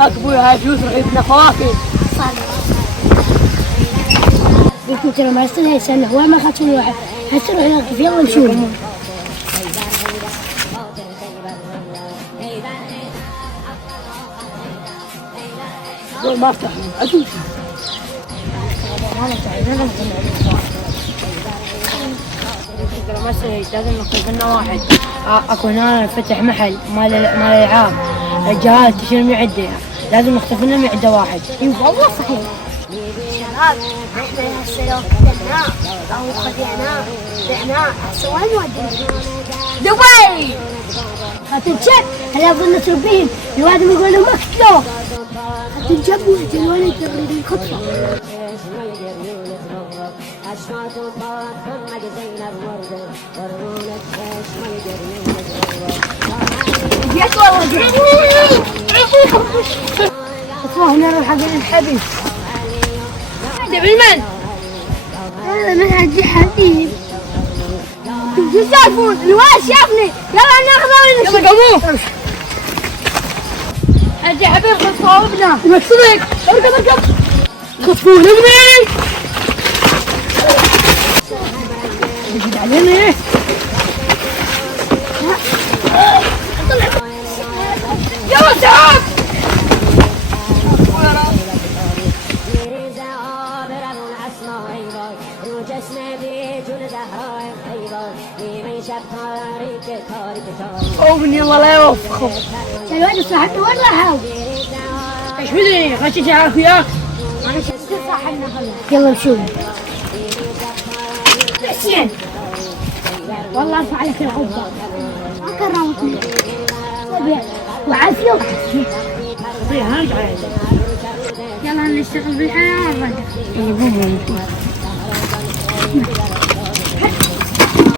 ابوي هاي فلوس رغيفنا فواكه. قلت له ما يصير يسأله هو ما خدش الواحد هسه روح نقف يلا نشوف. دول ما افتح ادوس. لازم نخطف لنا واحد. اكو هنا فتح محل مال الالعاب الجهاز تشتري معده لازم نخطف لنا معده واحد. اي والله صحيح. شباب احنا هسه لو قتلناه او خدعناه بعناه هسه وين نوديه؟ دبي. هتنشب هلا يظل تربين الواد يقول له ما قتلوه. هتنشب وين الولد يريد الخطفه. جيت والله جيت. هنا نروح حق الحبيب. هذا بالمن؟ هذا من عندي حبيب. شو تسولفون؟ الواد شافني يلا ناخذه يلا قوموه. عندي حبيب خطفوه ابنه. يمثلك. اركب خطفوه ابني. يجي علينا ايه؟ يلا تعال. قومني الله لا يوفقهم. الواد صاحبنا وين راحوا؟ ايش بدري غشيت عافياك. انا شفت صاحبنا خلاص. يلا نشوف. حسين والله ارفع لك العقبه. ما كرمتني. وعافيه وحسين. يلا نشتغل بالحياه. يلا قوموا.